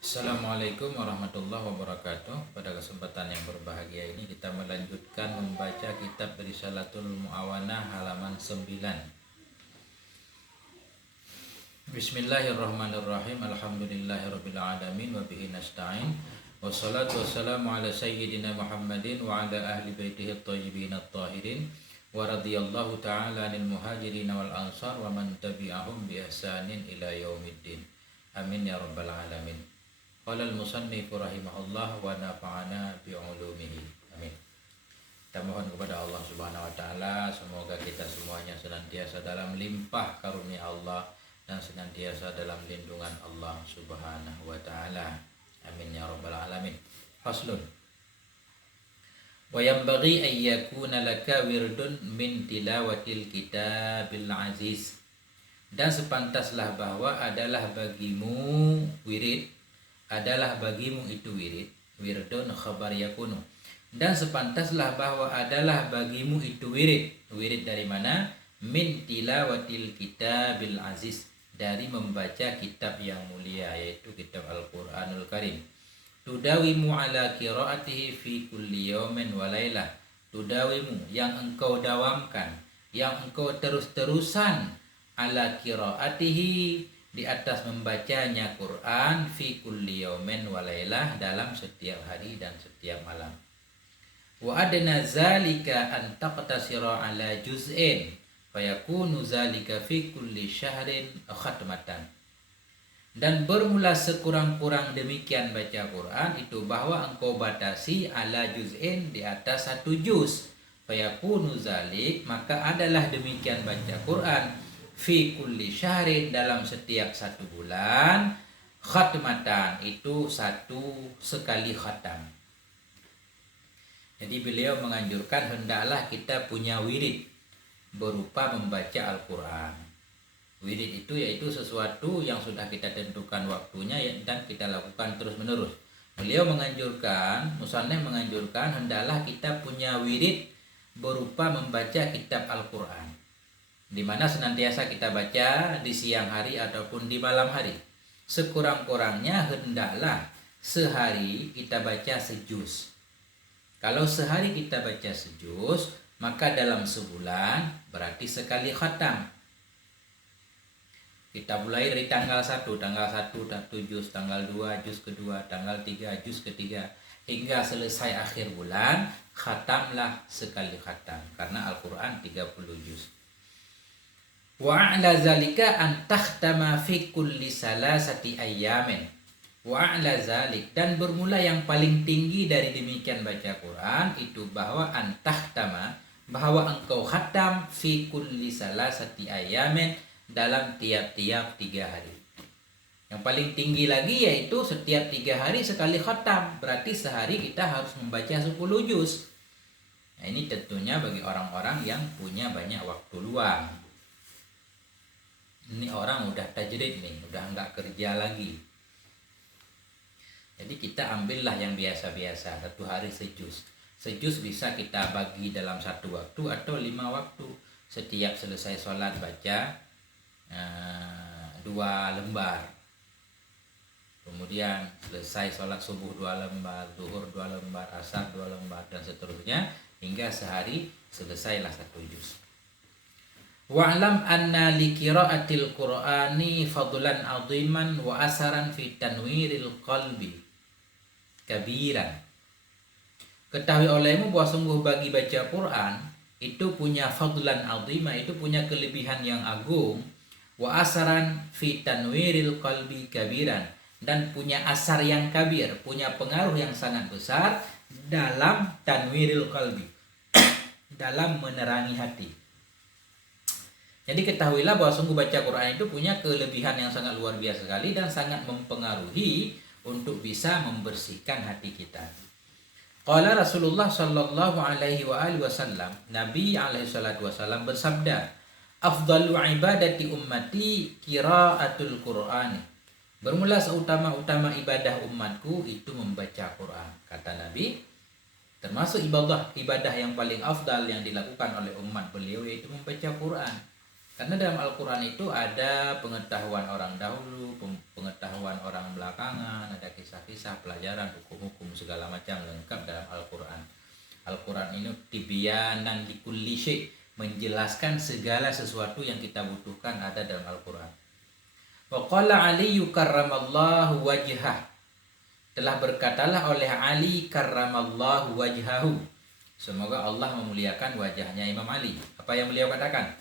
Assalamualaikum warahmatullahi wabarakatuh. Pada kesempatan yang berbahagia ini kita melanjutkan membaca kitab Risalatul Mu'awanah halaman 9. Bismillahirrahmanirrahim. Alhamdulillahirabbil alamin wa bihi nasta'in. Wassalatu wassalamu ala sayyidina Muhammadin wa ala ahli baitihi at-thayyibin at-tahirin. Wa radhiyallahu ta'ala 'anil muhajirin wal ansar wa man tabi'ahum bi ihsanin ila yaumiddin. Amin ya rabbal alamin. Qala al-musannif rahimahullah wa nafa'ana bi'ulumihi. Amin. Kita mohon kepada Allah Subhanahu wa taala semoga kita semuanya senantiasa dalam limpah karunia Allah dan senantiasa dalam lindungan Allah Subhanahu wa taala. Amin ya rabbal alamin. Faslun. Wa yanbaghi an yakuna laka wirdun min tilawatil kitabil aziz. Dan sepantaslah bahwa adalah bagimu itu wirdun khabar yakunu. Dan sepantaslah bahwa adalah bagimu itu wirid dari mana? Min tilawatil kitabil aziz, dari membaca kitab yang mulia, yaitu kitab Al-Qur'anul Karim. Tudawimu ala qiraatihi fi kulli yawmin wa lailah. Tudawimu, yang engkau dawamkan, yang engkau terus-terusan, ala qiraatihi, di atas membacanya Quran, fi kulli yaumin wa lailah, dalam setiap hari dan setiap malam. Wa adna zalika an taqtasira ala juz'in fayakunu zalika fi kulli syahrin khatmatan. Dan bermula sekurang-kurang demikian baca Quran itu bahwa engkau batasi ala juz'in, di atas satu juz. Fayakunu zalik, maka adalah demikian baca Quran, fi kulli syahrin, dalam setiap satu bulan, khatmatan, itu satu sekali khatam. Jadi beliau menganjurkan hendaklah kita punya wirid berupa membaca Al-Quran. Wirid itu yaitu sesuatu yang sudah kita tentukan waktunya dan kita lakukan terus menerus. Beliau menganjurkan, musannif menganjurkan hendaklah kita punya wirid berupa membaca kitab Al-Quran, di mana senantiasa kita baca di siang hari ataupun di malam hari. Sekurang-kurangnya hendaklah sehari kita baca sejuz. Kalau sehari kita baca sejuz, maka dalam sebulan berarti sekali khatam. Kita mulai dari tanggal 1 satu juz, tanggal 2 juz kedua, tanggal 3 juz ketiga, hingga selesai akhir bulan, khatamlah sekali khatam, karena Al-Quran 30 juz. Wa a'la zalika an takhtama fi kulli salasati ayyamin. Wa a'la zalik, dan bermula yang paling tinggi dari demikian baca Quran itu bahwa an takhtama, bahwa engkau khatam fi kulli salasati ayyamin, dalam tiap-tiap 3 hari. Yang paling tinggi lagi yaitu setiap 3 hari sekali khatam, berarti sehari kita harus membaca 10 juz. Nah, ini tentunya bagi orang-orang yang punya banyak waktu luang. Ini orang udah tajrid nih, udah nggak kerja lagi. Jadi kita ambillah yang biasa-biasa, 1 hari sejuz. Sejuz bisa kita bagi dalam 1 waktu atau 5 waktu. Setiap selesai sholat baca 2 lembar. Kemudian selesai sholat subuh 2 lembar, zuhur 2 lembar, asar 2 lembar, dan seterusnya hingga sehari selesailah 1 juz. Wa'lam anna li qira'atil Qur'ani fadlan 'aziman wa asaran fi tanwiril qalbi kabiran. Ketahui olehmu bahwa sungguh bagi baca Quran itu punya fadlan 'azima, itu punya kelebihan yang agung, wa asaran fi tanwiril qalbi kabiran, dan punya asar yang kabir, punya pengaruh yang sangat besar dalam tanwiril qalbi, dalam menerangi hati. Jadi ketahuilah bahwa sungguh baca Quran itu punya kelebihan yang sangat luar biasa sekali dan sangat mempengaruhi untuk bisa membersihkan hati kita. Qala Rasulullah sallallahu alaihi wa alihi wasallam, Nabi alaihi salatu wasallam bersabda, afdalu ibadati ummati qiraatul Qur'ani. Bermula seutama-utama ibadah umatku itu membaca Quran. Kata Nabi, termasuk ibadah yang paling afdal yang dilakukan oleh umat beliau yaitu membaca Quran. Karena dalam Al-Quran itu ada pengetahuan orang dahulu, pengetahuan orang belakangan, ada kisah-kisah, pelajaran, hukum-hukum, segala macam lengkap dalam Al-Quran. Al-Quran ini tibyanan likulli syai', menjelaskan segala sesuatu yang kita butuhkan ada dalam Al-Quran. Wa qala Ali karramallahu wajhah, telah berkatalah oleh Ali karramallahu wajhahu, semoga Allah memuliakan wajahnya Imam Ali. Apa yang beliau katakan?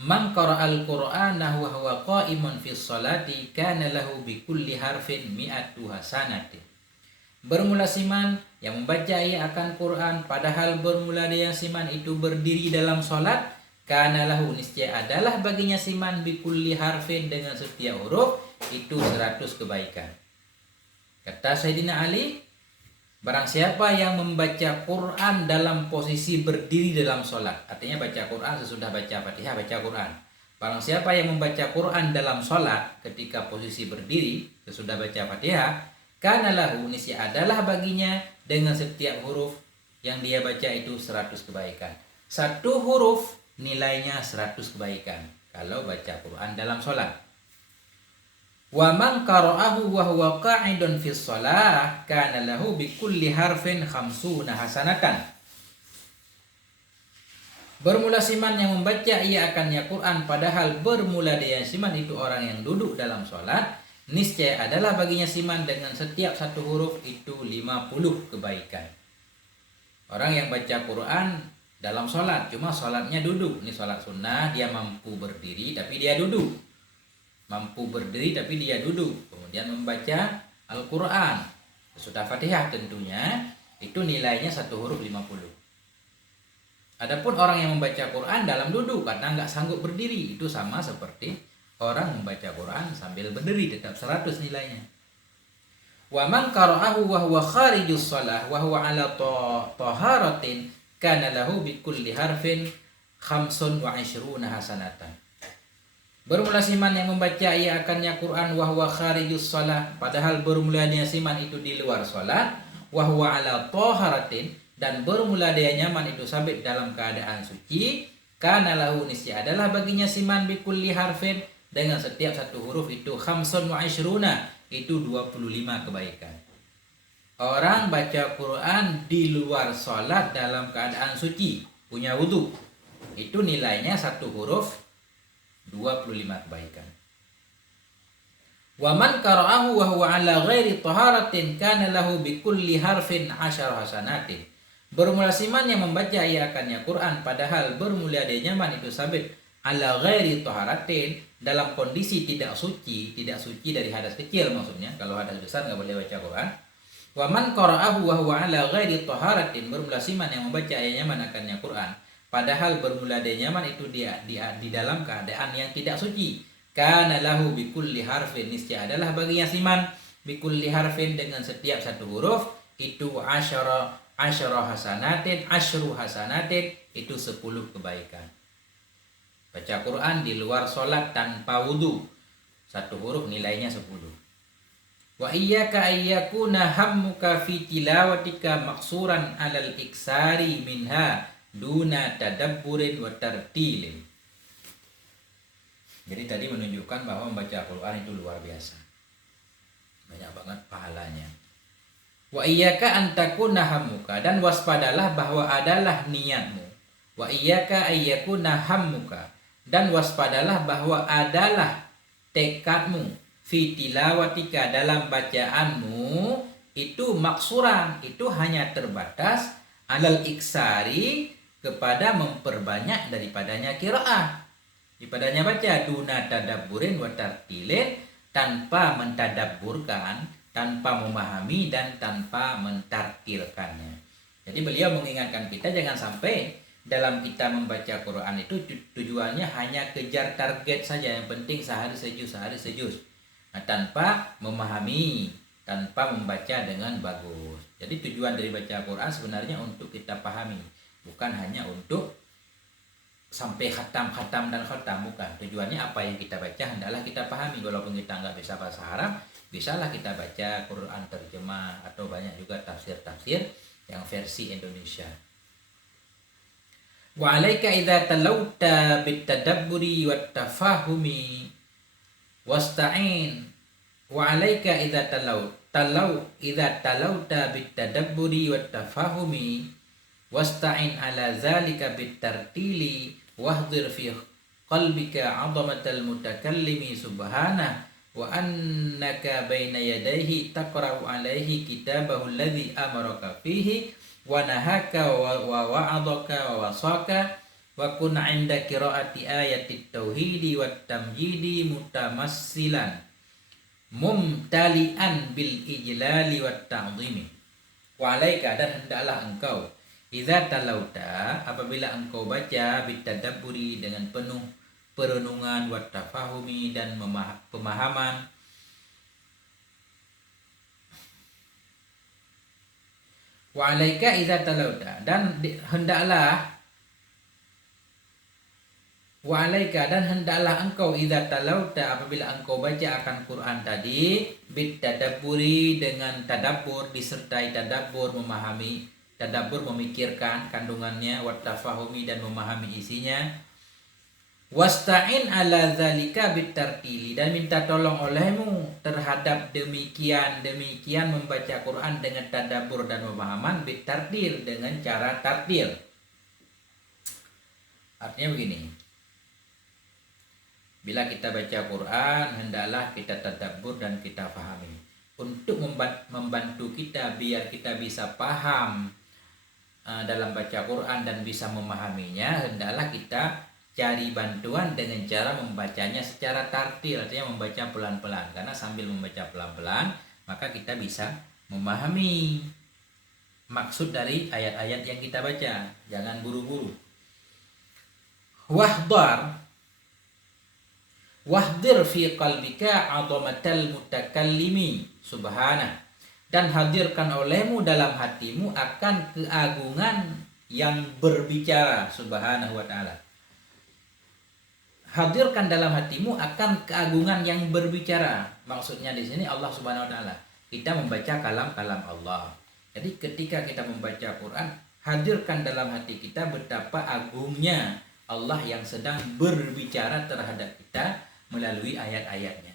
Man qara'al Qur'ana wa huwa qa'imun fi sholati kana lahu bi kulli harfin mi'atu hasanatin. Bermula siman yang membaca ia akan Quran padahal bermula dia siman itu berdiri dalam sholat, kana lahu niscaya adalah baginya siman bi kulli harfin dengan setiap huruf itu 100 kebaikan. Kata Sayyidina Ali, barang siapa yang membaca Quran dalam posisi berdiri dalam sholat, artinya baca Quran sesudah baca Fatihah, baca Quran. Barang siapa yang membaca Quran dalam sholat ketika posisi berdiri sesudah baca Fatihah, kana lahu niscaya adalah baginya dengan setiap huruf yang dia baca itu 100 kebaikan. Satu huruf nilainya 100 kebaikan kalau baca Quran dalam sholat. Wa man qara'ahu wa huwa qa'idun fi shalah kana lahu bi kulli harfin 50 hasanatan. Bermula siman yang membaca ia akannya Quran padahal bermula dia siman itu orang yang duduk dalam sholat, niscaya adalah baginya siman dengan setiap satu huruf itu 50 kebaikan. Orang yang baca Quran dalam sholat, cuma sholatnya duduk, ini sholat sunnah, dia mampu berdiri tapi dia duduk. Mampu berdiri tapi dia duduk, kemudian membaca Al-Quran sesudah Fatihah tentunya, itu nilainya satu huruf 50. Adapun orang yang membaca Quran dalam duduk karena nggak sanggup berdiri, itu sama seperti orang membaca Quran sambil berdiri, tetap 100 nilainya. Wa man qara'ahu wa huwa kharijus shalah wa huwa ala taharatin kana lahu bi kulli harfin 25 hasanatan. Bermula siman yang membaca ia akannya Quran wa huwa kharijus shalah, padahal bermula dia siman itu di luar salat, wa huwa ala taharatin, dan bermula dia nyaman itu sabit dalam keadaan suci, kana lahu niscaya adalah baginya siman bi kulli harfin dengan setiap satu huruf itu 25, itu 25 kebaikan. Orang baca Quran di luar salat dalam keadaan suci, punya wudu, itu nilainya satu huruf 25 kebaikan. Wa man qara'ahu wa huwa ala ghairi taharatin kana lahu bi kulli harfin 10 hasanatin. Bermula siman yang membaca ia akannya Quran padahal bermula dia nyaman itu sabit ala ghairi taharatin, dalam kondisi tidak suci dari hadas kecil maksudnya. Kalau hadas besar enggak boleh baca Quran. Wa man qara'ahu wa huwa ala ghairi taharatin, bermula siman yang membaca ia nyaman akannya Quran padahal bermula dia nyaman itu dia di dalam keadaan yang tidak suci, kana lahu bi kulli harfin, niscaya adalah baginya siman bi kulli harfin dengan setiap satu huruf itu 10 hasanatin, 10 hasanatin itu 10 kebaikan. Baca Quran di luar sholat tanpa wudu, satu huruf nilainya 10. Wa iyyaka ayyakuna hammuka fi tilawatika maksuran alal iksari minha duna tadabburin wa tartilin. Jadi tadi menunjukkan bahwa membaca Al-Quran itu luar biasa, banyak banget pahalanya. Wa iyyaka an takuna hammuka, dan waspadalah bahwa adalah niatmu. Wa iyyaka ayyakuna hammuka, dan waspadalah bahwa adalah tekadmu fi tilawatika dalam bacaanmu itu maksuran, itu hanya terbatas alal iksari kepada memperbanyak daripadanya qiraah, daripadanya baca, duna tadabburin wa tartilin, tanpa mentadabburkan, tanpa memahami dan tanpa mentartilkannya. Jadi beliau mengingatkan kita jangan sampai dalam kita membaca Quran itu tujuannya hanya kejar target saja, yang penting sehari sejuz, nah, tanpa memahami, tanpa membaca dengan bagus. Jadi tujuan dari baca Quran sebenarnya untuk kita pahami, bukan hanya untuk sampai khatam dan khatam, bukan. Tujuannya apa yang kita baca hendaklah kita pahami. Walaupun kita nggak bisa bahasa Arab, bisalah kita baca Quran terjemah, atau banyak juga tafsir-tafsir yang versi Indonesia. Wa 'alaika idza talawta bitadabburi wattafahumi wasta'in. Wa 'alaika idza talauta bitadabburi wattafahumi wasta'in ala zalika bitartili wahdir fi qalbika 'azamatal mutakallimi subhanahu wa annaka baina yadayhi taqra'u alaihi kitabahu alladhi amaraka fihi wa nahaka wa wa'adaka wa wasaka wa kun 'inda qira'ati ayati tauhidi wat tamjidi mutamassilan mumtalian bil ijlali wat ta'zimi. Wa 'alaika, dan hendaklah engkau idza talauta, apabila engkau baca, bitadabburi, dengan penuh perenungan, wat tafahumi, dan pemahaman, wa 'alaika idza talauta, dan hendaklah wa 'alaika, dan hendaklah engkau idza talauta, apabila engkau baca akan Quran tadi, bitadabburi, dengan tadabbur, disertai tadabbur, memahami, tadabbur memikirkan kandungannya, wat tafahumi, dan memahami isinya, wasta'in ala zalika bitartili, dan minta tolong olehmu terhadap demikian membaca Quran dengan tadabbur dan pemahaman, bitartil, dengan cara tartil. Artinya begini, bila kita baca Quran, hendaklah kita tadabbur dan kita pahami. Untuk membantu kita biar kita bisa paham dalam baca Quran dan bisa memahaminya, hendaklah kita cari bantuan dengan cara membacanya secara tartil, artinya membaca pelan-pelan. Karena sambil membaca pelan-pelan, maka kita bisa memahami maksud dari ayat-ayat yang kita baca. Jangan buru-buru. Wahdir fi qalbika 'azamatal mutakallimi subhana, dan hadirkan olehmu dalam hatimu akan keagungan yang berbicara, subhanahu wa ta'ala. Hadirkan dalam hatimu akan keagungan yang berbicara. Maksudnya di sini Allah subhanahu wa ta'ala. Kita membaca kalam-kalam Allah. Jadi ketika kita membaca Quran, hadirkan dalam hati kita betapa agungnya Allah yang sedang berbicara terhadap kita melalui ayat-ayatnya.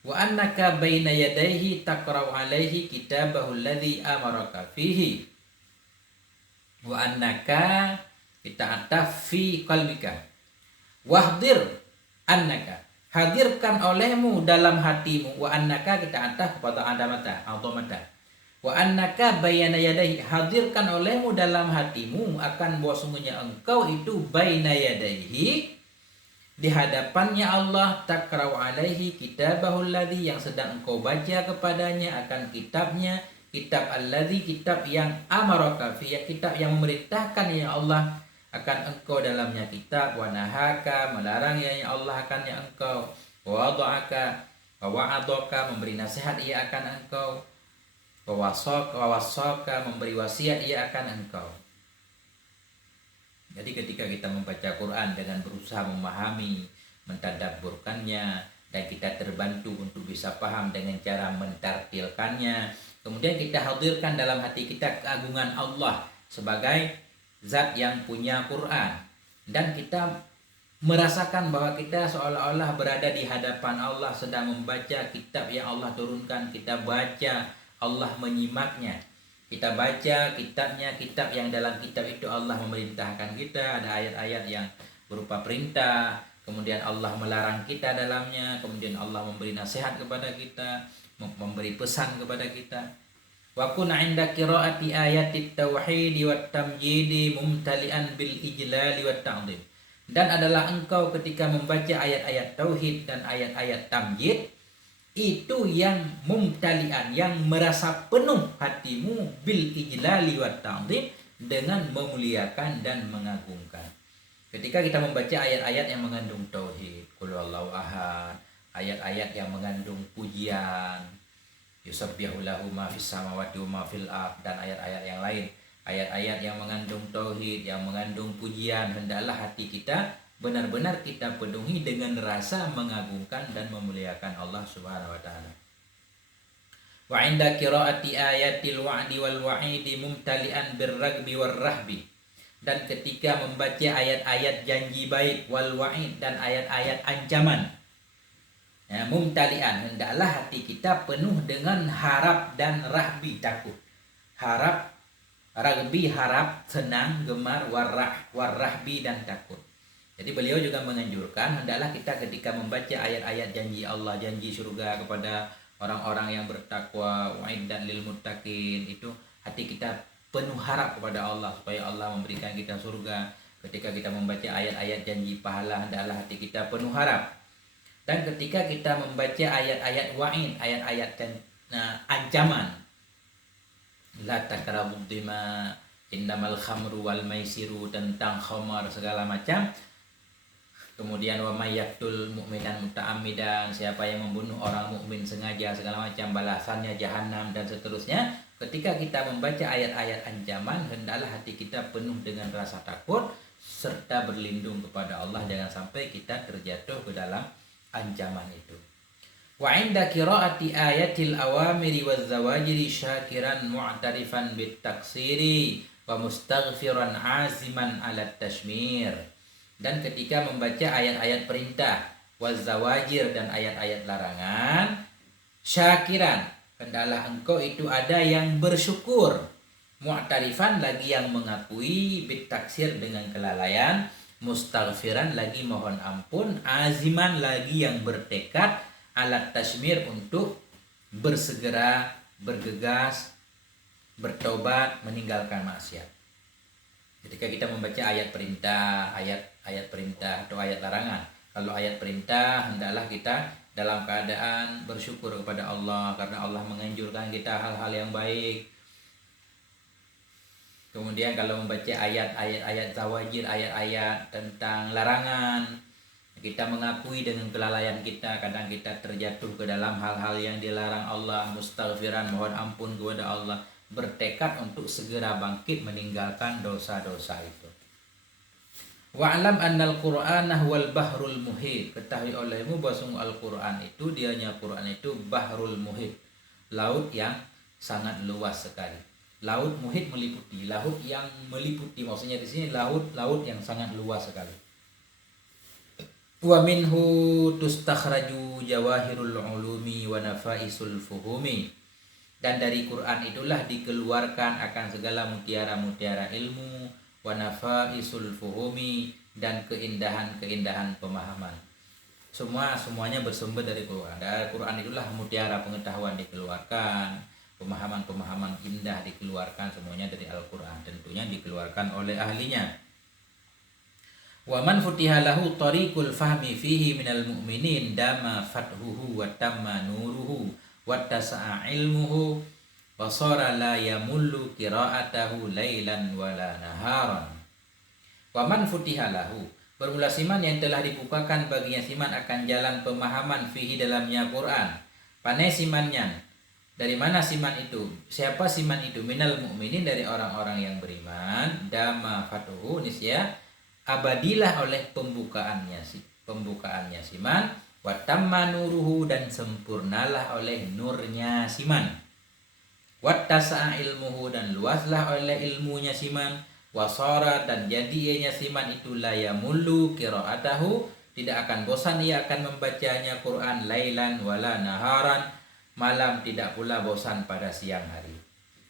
Wa annaka baina yadayhi taqra'u alaihi kitabahu alladhi amaraka fihi. Wa annaka, kita ataf fi qalbika. Wahdir annaka, hadirkan olehmu dalam hatimu. Wa annaka, kita ataf kepada adamata. Wa annaka baina yadayhi, hadirkan olehmu dalam hatimu akan bahwa sungguhnya engkau itu baina yadayhi, di hadapannya Allah, takra'u alaihi kitabahu alladhi, yang sedang engkau baca kepadanya akan kitabnya, kitab alladhi, kitab yang amaraka fi, kitab yang memerintahkan ya Allah akan engkau dalamnya kitab, wa nahaka, melarang ya Allah akannya engkau, wa wada'aka, wa wa'adaka, memberi nasihat ia akan engkau, wa wasaka, memberi wasiat ia akan engkau. Jadi ketika kita membaca Quran dengan berusaha memahami, mentadabburkannya, dan kita terbantu untuk bisa paham dengan cara mentartilkannya, kemudian kita hadirkan dalam hati kita keagungan Allah sebagai zat yang punya Quran, dan kita merasakan bahwa kita seolah-olah berada di hadapan Allah sedang membaca kitab yang Allah turunkan. Kita baca, Allah menyimaknya. Kita baca kitabnya, kitab yang dalam kitab itu Allah memerintahkan kita, ada ayat-ayat yang berupa perintah, kemudian Allah melarang kita dalamnya, kemudian Allah memberi nasihat kepada kita, memberi pesan kepada kita. Wa kun 'inda qira'ati ayati tauhid wat tamjidi mumtalian bil ijlali wat ta'zim. Dan adalah engkau ketika membaca ayat-ayat tauhid dan ayat-ayat tamjid, itu yang mumtalian, yang merasa penuh hatimu bil ijlali wat ta'zim, dengan memuliakan dan mengagungkan. Ketika kita membaca ayat-ayat yang mengandung tauhid, qul huwallahu ahad, ayat-ayat yang mengandung pujian, yusabbihu lahu ma fis samawati wa ma fil ardh, dan ayat-ayat yang lain, ayat-ayat yang mengandung tauhid, yang mengandung pujian, hendaklah hati kita benar-benar kita penuhi dengan rasa mengagungkan dan memuliakan Allah Subhanahu wa taala. Wa 'inda qiraati ayatil wa'di wal wa'idi mumtali'an birragbi warrahbi, dan ketika membaca ayat-ayat janji baik wal wa'id dan ayat-ayat ancaman. Ya, mumtalian, hendaklah hati kita penuh dengan harap dan rahbi, takut. Harap, ragbi, harap, senang, gemar, warrahbi dan takut. Jadi beliau juga menganjurkan hendaklah kita ketika membaca ayat-ayat janji Allah, janji surga kepada orang-orang yang bertakwa, wa'iddan lil muttaqin, itu hati kita penuh harap kepada Allah supaya Allah memberikan kita surga. Ketika kita membaca ayat-ayat janji pahala, hendaklah hati kita penuh harap. Dan ketika kita membaca ayat-ayat wa'id, ayat-ayat ancaman, la takrabud dima innamal khamru wal maisiru, tentang khamar segala macam. Kemudian wa may yaqtul mu'minan muta'ammidan, siapa yang membunuh orang mukmin sengaja segala macam balasannya jahanam dan seterusnya. Ketika kita membaca ayat-ayat ancaman, hendaklah hati kita penuh dengan rasa takut serta berlindung kepada Allah, jangan sampai kita terjatuh ke dalam ancaman itu. Wa 'inda qiraati ayatil awamiri waz zawajiri syakiran mu'tarifan bit taksiri wa mustaghfiran aziman 'ala tashmir. Dan ketika membaca ayat-ayat perintah wazawajir dan ayat-ayat larangan, syakiran, hendaklah engkau itu ada yang bersyukur, mu'tarifan, lagi yang mengakui, bitaksir, dengan kelalaian, mustaghfiran, lagi mohon ampun, aziman, lagi yang bertekad, alat tashmir, untuk bersegera, bergegas, bertobat, meninggalkan maksiat. Ketika kita membaca ayat perintah, ayat perintah atau ayat larangan. Kalau ayat perintah, hendaklah kita dalam keadaan bersyukur kepada Allah karena Allah menganjurkan kita hal-hal yang baik. Kemudian kalau membaca ayat zawajir, ayat-ayat tentang larangan, kita mengakui dengan kelalaian kita, kadang kita terjatuh ke dalam hal-hal yang dilarang Allah, mustaghfiran, mohon ampun kepada Allah, bertekad untuk segera bangkit meninggalkan dosa-dosa itu. Wa'lam annal Qur'ana huwal bahrul muhit. Ketahui olehmu bahwa Al-Qur'an itu, dianya Qur'an itu bahrul muhit, laut yang sangat luas sekali. Laut muhit meliputi, laut yang meliputi, maksudnya di sini laut yang sangat luas sekali. Wa minhu tustakhraju jawahirul ulumi wa nafaisul fuhumi. Dan dari Quran itulah dikeluarkan akan segala mutiara-mutiara ilmu, wa nafaisul fuhumi, dan keindahan-keindahan pemahaman. Semuanya bersumber dari Quran. Dari Quran itulah mutiara pengetahuan dikeluarkan, pemahaman-pemahaman indah dikeluarkan, semuanya dari Al-Quran. Tentunya dikeluarkan oleh ahlinya. Wa man futiha lahu tariqul fahmi fihi minal mu'minin dama fathuhu wa tamma nuruhu wattasa'a ilmuhu wa sara la yamullu qira'atahu lailan wala naharan. Wa man futiha lahu, bermula siman yang telah dibukakan baginya siman akan jalan pemahaman fihi dalamnya Quran. Panai simannya, dari mana siman itu? Siapa siman itu? Minal mu'minin, dari orang-orang yang beriman. Dama fathuhu, nisya abadilah oleh pembukaannya siman, wa tamma nuruhu, dan sempurnalah oleh nurnya siman, wattasa'a ilmuhu, dan luaslah oleh ilmunya siman, wasara, dan jadi ianya siman itu la yamullu qira'atahu, tidak akan bosan ia akan membacanya Quran, lailan wala naharan, malam tidak pula bosan pada siang hari.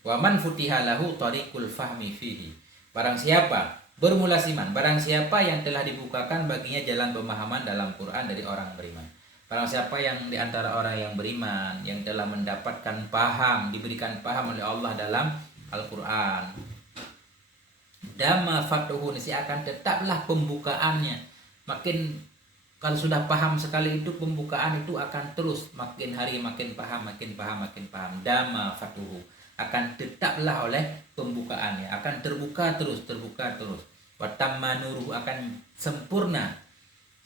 Wa man futiha lahu tariqul fahmi fihi, barang siapa bermula siman, barang siapa yang telah dibukakan baginya jalan pemahaman dalam Quran dari orang beriman. Barang siapa yang di antara orang yang beriman yang telah mendapatkan paham, diberikan paham oleh Allah dalam Al-Quran, dama fatuhu, nisi akan tetaplah pembukaannya. Makin kalau sudah paham sekali itu, pembukaan itu akan terus makin hari makin paham. Dama fatuhu, akan tetaplah oleh pembukaannya, akan terbuka terus. Watamma nuruh, akan sempurna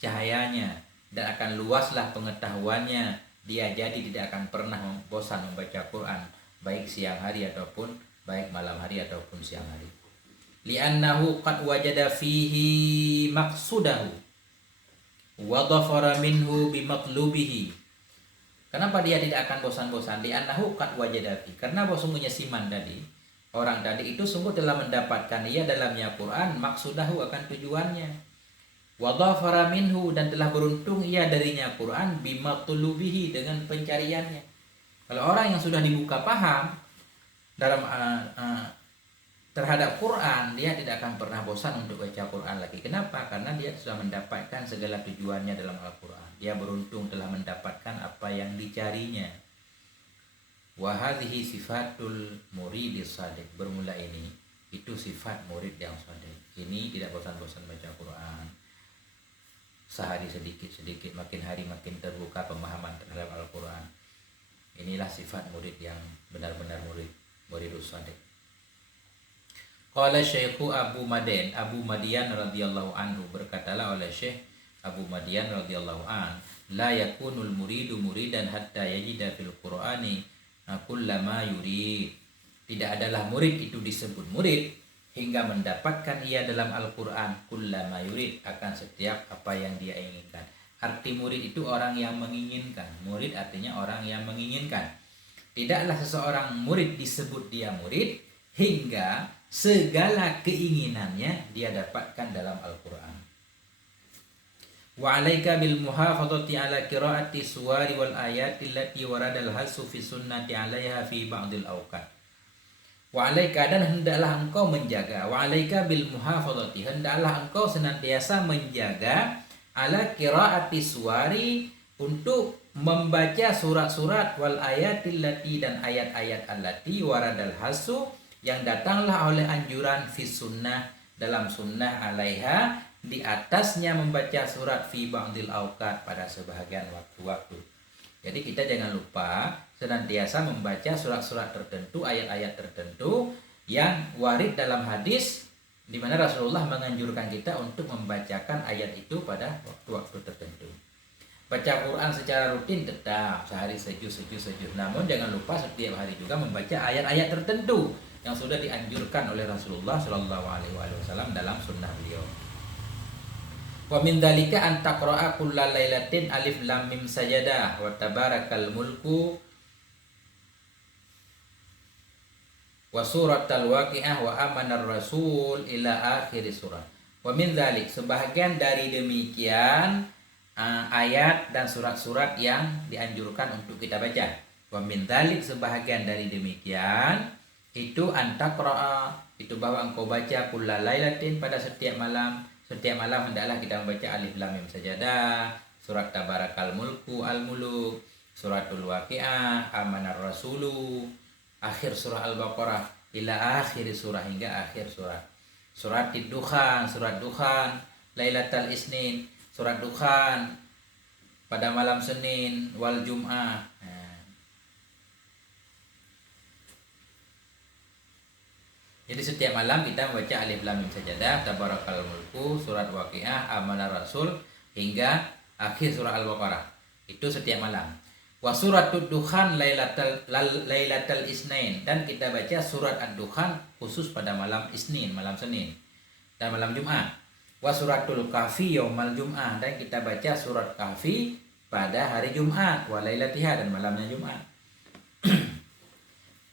cahayanya, dan akan luaslah pengetahuannya. Dia jadi tidak akan pernah bosan membaca Quran, baik siang hari ataupun baik malam hari ataupun siang hari. Li'annahu qad wajada fihi maqsudahu wa dhafara minhu bimatlubihi. Kenapa dia tidak akan bosan-bosan? Li'annahu qad wajada fi, karena sesungguhnya siman tadi Orang tadi itu sungguh telah mendapatkan ia dalamnya Quran maksudahu akan tujuannya. Wa dhafara minhu dan telah beruntung ia darinya Quran bima tulubihi dengan pencariannya. Kalau orang yang sudah dibuka paham dalam terhadap Quran, dia tidak akan pernah bosan untuk baca Quran lagi. Kenapa? Karena dia sudah mendapatkan segala tujuannya dalam Al-Quran. Dia beruntung telah mendapatkan apa yang dicarinya. Wa hadhihi sifatul muridis shadiq. Bermula ini itu sifat murid yang shadiq. Ini tidak bosan-bosan baca Quran. Sehari sedikit-sedikit, makin hari makin terbuka pemahaman terhadap Al-Quran. Inilah sifat murid yang benar-benar muridus shadiq. Qala Syekhu Abu Madian radhiyallahu anhu, berkatalah oleh Syekh Abu Madian radhiyallahu an, la yakunul muridu muridan hatta yajida fil Qur'ani kullama yurid. Tidak adalah murid itu disebut murid hingga mendapatkan ia dalam Al-Qur'an kullama yurid, akan setiap apa yang dia inginkan. Arti murid itu orang yang menginginkan. Murid artinya orang yang menginginkan. Tidaklah seseorang murid disebut dia murid hingga segala keinginannya dia dapatkan dalam Al-Quran. Wa alaika bil muhafadhati ala qiraati suwari wal ayati allati waradal hasu fi sunnati alaiha fi ba'dil awqat. Wa alaika, dan hendaklah engkau menjaga, wa alaika bil muhafadhati, hendaklah engkau senantiasa menjaga ala qiraati suwari, untuk membaca surat-surat, wal ayati allati, dan ayat-ayat allati waradal hasu, yang datanglah oleh anjuran fi sunnah, dalam sunnah, alaiha, di atasnya membaca surat fi ba'dil awqat, pada sebahagian waktu-waktu. Jadi kita jangan lupa senantiasa membaca surat-surat tertentu, ayat-ayat tertentu yang warid dalam hadis, di mana Rasulullah menganjurkan kita untuk membacakan ayat itu pada waktu-waktu tertentu. Baca Quran secara rutin tetap sehari sejuz. Namun jangan lupa setiap hari juga membaca ayat-ayat tertentu yang sudah dianjurkan oleh Rasulullah Shallallahu Alaihi Wasallam dalam sunnah beliau. Wa min dzalika an taqra'a kullal lailatin alif lam mim sajadah wa tabarakal mulku wa suratal waqiah wa amanar rasul ila akhir surah. Wa min dzalik, sebahagian dari demikian ayat dan surat-surat yang dianjurkan untuk kita baca. Wa min dzalik, sebahagian dari demikian itu antaqra'a, itu bahwa engkau baca kullal lailatin, pada setiap malam hendaklah kita membaca alif lam mim sajadah, surat tabarakal mulku al muluk, suratul waqiah, amanar rasulu, akhir surah al-baqarah, ila akhir surah, hingga akhir surah. Surat Dukhan, lailatul isnin, surat Dukhan pada malam Senin, wal Jum'ah. Jadi setiap malam kita membaca alif lam mim sajadah, tabarakal mulku, surat waqiah, amanar rasul, hingga akhir surah al-baqarah. Itu setiap malam. Wa suratud dukhan lailatul isnain, dan kita baca surat ad-dukhan khusus pada malam isnin, malam Senin dan malam Jumat. Wa suratul kahfi yaumal jum'ah, dan kita baca surat kahfi pada hari Jumat, wa lailatiha, dan malamnya Jumat.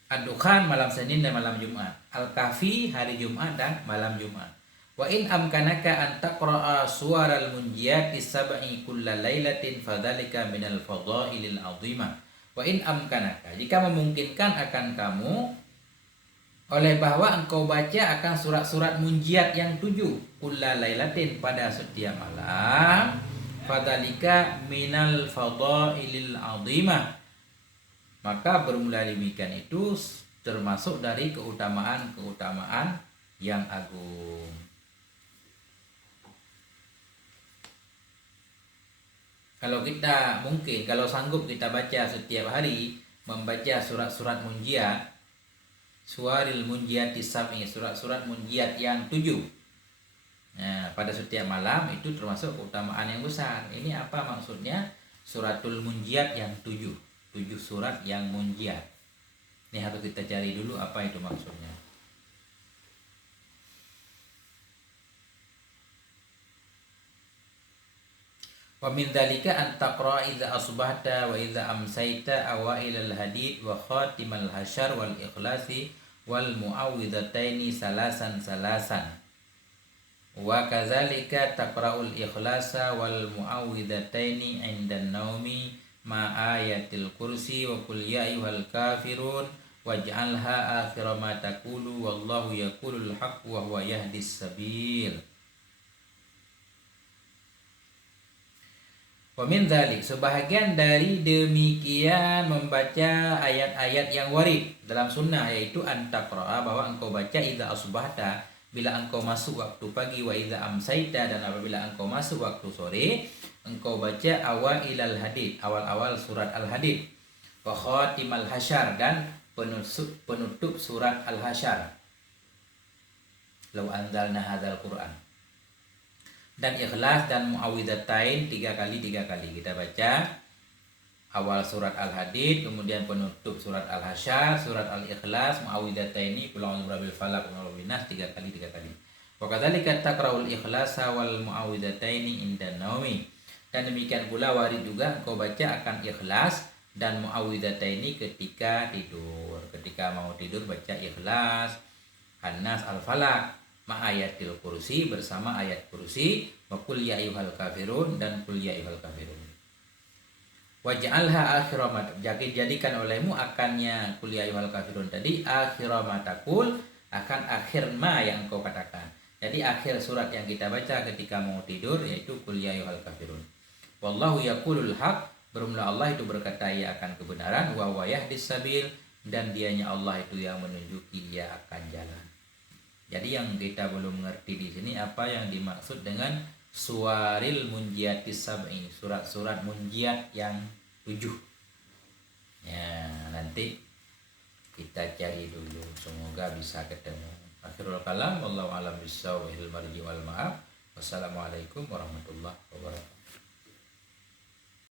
Ad-Dukhan malam Senin dan malam Jumat, Al-Kahfi hari Jumat dan malam Jumat. Wa in amkanaka an taqra'a suwaral munjiyati sab'i kulla lailatin fadzalika minal fadhailil 'azimah. Wa in amkanaka, jika memungkinkan akan kamu, oleh bahwa engkau baca akan surat-surat munjiyat yang 7 kulla lailatin, pada setiap malam, fadzalika minal fadhailil 'azimah, maka bermula demikian itu termasuk dari keutamaan-keutamaan yang agung. Kalau sanggup kita baca setiap hari, membaca surat-surat munjiat, suwaril munjiati sab'i, surat-surat munjiat yang 7. Nah, pada setiap malam itu termasuk keutamaan yang besar. Ini apa maksudnya? Suratul munjiat yang 7 surat yang munjiat. Ini harus kita cari dulu apa itu maksudnya. Wa min dzalika an taqra idza asbahta wa idza amsayta awailal hadid wa khatimal hasyar wal ikhlasi wal muawwidhataini salasan salasan. Wa kadzalika taqra'ul ikhlasa wal muawwidhataini 'indan naumi ma ayatil kursi wa qul ya ayyuhal kafirun waj'alha akhira ma taqulu wallahu yaqulul haqq wa huwa yahdis sabil. Wa min dzalik, sebahagian dari demikian membaca ayat-ayat yang warid dalam sunnah, yaitu antaqra'a, bahwa engkau baca idza asbahta, bila engkau masuk waktu pagi, wa idza amsaita, dan apabila engkau masuk waktu sore, engkau baca awailal hadid, awal-awal surat al-hadid, wa khatimal hasyar, dan penutup surat al-hasyar, law anzalna hadzal quran, dan ikhlas dan muawwidzatain 3 kali kita baca awal surat al-hadid, kemudian penutup surat al-hasyar, surat al-ikhlas, muawwidataini, qul a'udzu birabbil falaq wa rabbin nas 3 kali. Wa kadzalika taqra'ul ikhlasa wal muawwidataini indan naumi, dan demikian pula warid juga engkau baca akan ikhlas dan muawwidataini ketika tidur. Ketika mau tidur baca ikhlas, an-nas, al-falaq, ma ayatil kursi, bersama ayat kursi, wa qul ya ayyuhal kafirun, dan qul ya ayyuhal kafirun. Waj'alha akhira ma, jadikan olehmu akannya qul ya ayyuhal kafirun tadi akhira ma taqul, akan akhir ma yang engkau katakan. Jadi akhir surat yang kita baca ketika mau tidur yaitu qul ya ayyuhal kafirun. Wallahu yaqulul haq, bermula Allah itu berkata ia akan kebenaran, wa huwa yahdis sabil, dan dianya Allah itu yang menunjuki ia akan jalan. Jadi yang kita belum mengerti di sini apa yang dimaksud dengan suwaril munjiatis sab'i, surat-surat munjiat yang 7. Ya, nanti kita cari dulu, semoga bisa ketemu. Akhirul kalam, wallahu a'lam bissawab, marji wal ma'af. Wassalamualaikum warahmatullahi wabarakatuh.